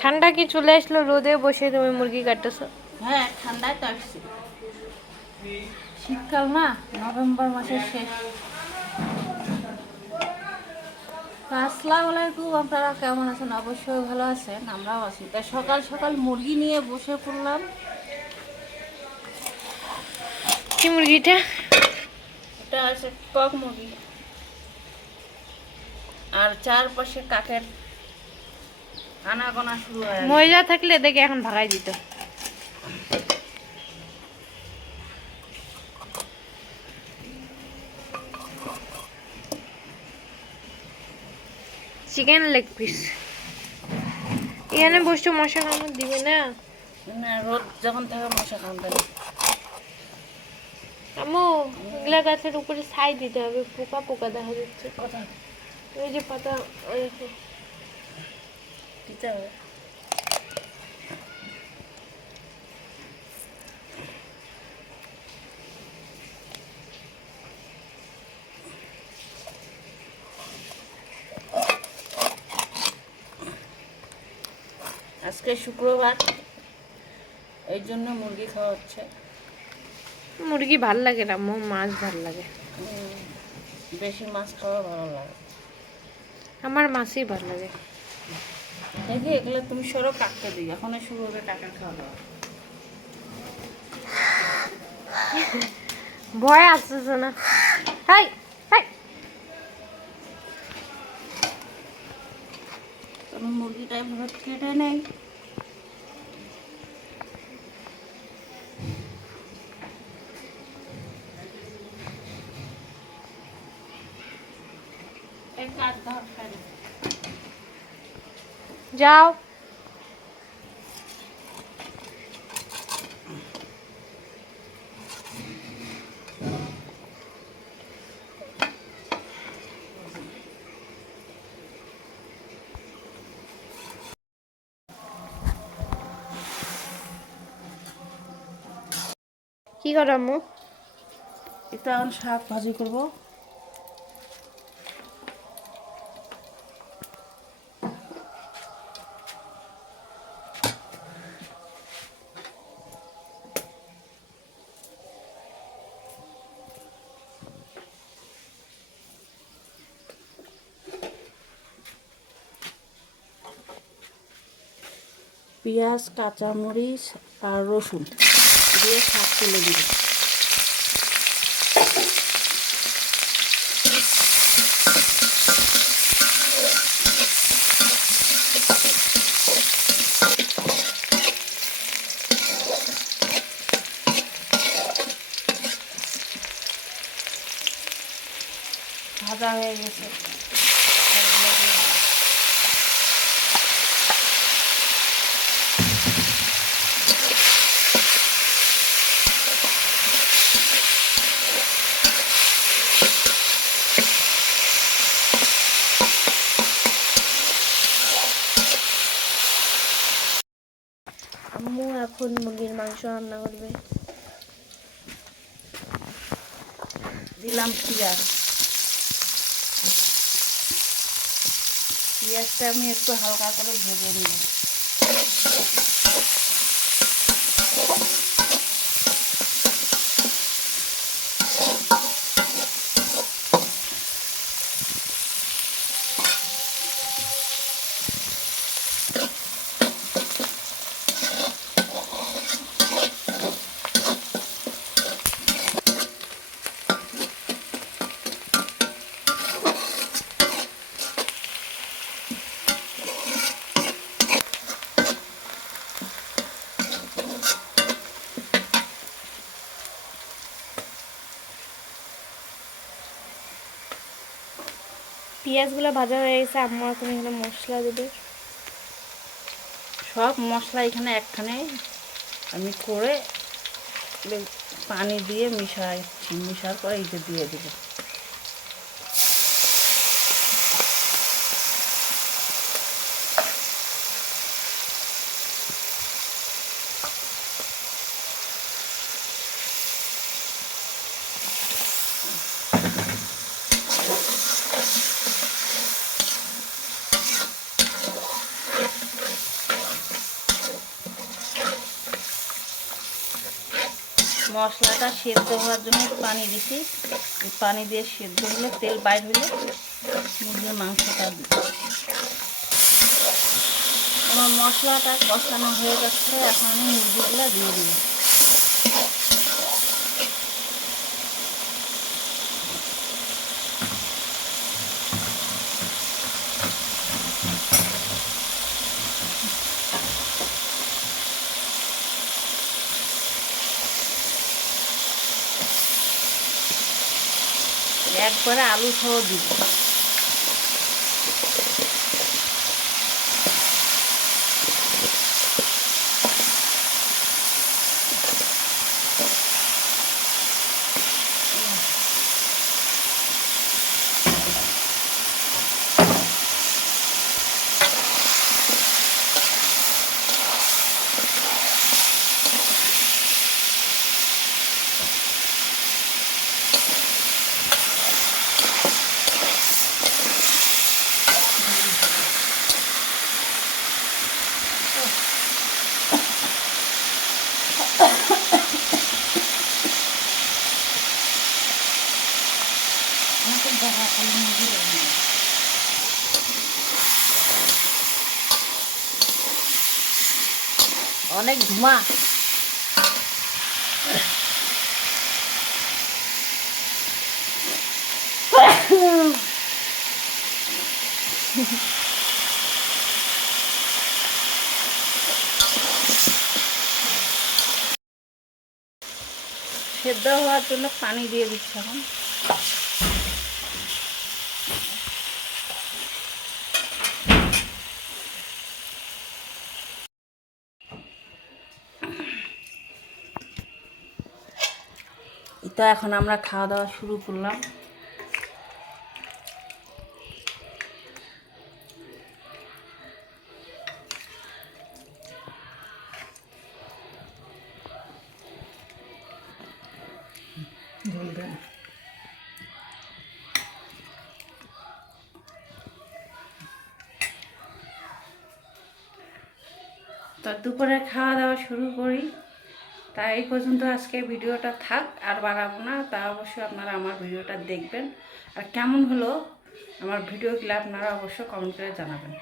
ঠান্ডা কি চলে আসলো রোদে বসে তুমি মুরগি কাটতেছো? হ্যাঁ ঠান্ডায় তো আসছি। শীতকাল না নভেম্বর মাসের শেষ। আসসালামু আলাইকুম আপনারা কেমন আছেন? অবশ্যই ভালো আছেন আমরাও আছি। তাই সকাল সকাল মুরগি নিয়ে বসে পড়লাম। কি মুরগিটা? এটা আছে কক মুরগি। আর চারপাশে কাকের আনাগোনা শুরু হয়ে ময়লা থাকলে দেখে এখন ভাগাই দিত। চিকেন লেগ পিস এখানে বসে মশা কামড় দিবে না? না রোদ যখন থাকে মশা কামড়ে না। আমু এগুলা গাছের উপরে ছাই দিতে হবে পোকা পোকা দেখা যাচ্ছে। কোথায়? ওই যে পাতা। দিতে হবে আজকে শুক্রবার এই জন্য মুরগি খাওয়া হচ্ছে। মুরগি ভালো লাগে না মো মাছ ভালো লাগে। বেশি মাছ খাওয়া ভালো লাগে। আমার মাছই ভালো লাগে। দেখি এগুলো তুমি সরো কাকতে দিই। এখনই শুরু হবে কাকের খাওয়া দাওয়া। ভয় আসতেছে না। হাই হাই। তবে মুরগিটা এভাবে কেটে নেই। এক কাজ ধর ফেলে। যাও। কি করো আম্মু? এটা এখন শাক ভাজি করব। পেঁয়াজ কাঁচামরিচ আর রসুন দিয়ে শাক তুলে দিব। ভাজা হয়ে গেছে। এখন মুরগির মাংস রান্না করবে। দিলাম পেঁয়াজ। পেঁয়াজটা আমি একটু হালকা করে ভেজে নিব। পেঁয়াজগুলো ভাজা হয়ে গেছে আমার তুমি এখানে মশলা দেবে। সব মশলা এখানে একখানে আমি করে পানি দিয়ে মিশাচ্ছি, মিশার পরে এইটা দিয়ে দেবো। মশলাটা সেদ্ধ হওয়ার জন্য পানি দিছি। পানি দিয়ে সেদ্ধ হলে তেল বাইর হলে মুরগির মাংসটা দিই আমার মশলাটা কষানো হয়ে যাচ্ছে এখন আমি মুরগিগুলো দিয়ে দিই একবারে আলু সহ দিব। অনেক ধোঁয়া। সেদ্ধ হওয়ার জন্য পানি দিয়ে দিচ্ছি এখন। তো এখন আমরা খাওয়া দাওয়া শুরু করলাম। তো দুপুরে খাওয়া দাওয়া শুরু করি। তা এই পর্যন্ত আজকে ভিডিওটা থাক, আর বাড়াবো না, তা অবশ্যই আপনারা আমার ভিডিওটা দেখবেন। আর কেমন হলো আমার ভিডিওগুলো আপনারা অবশ্যই কমেন্ট করে জানাবেন।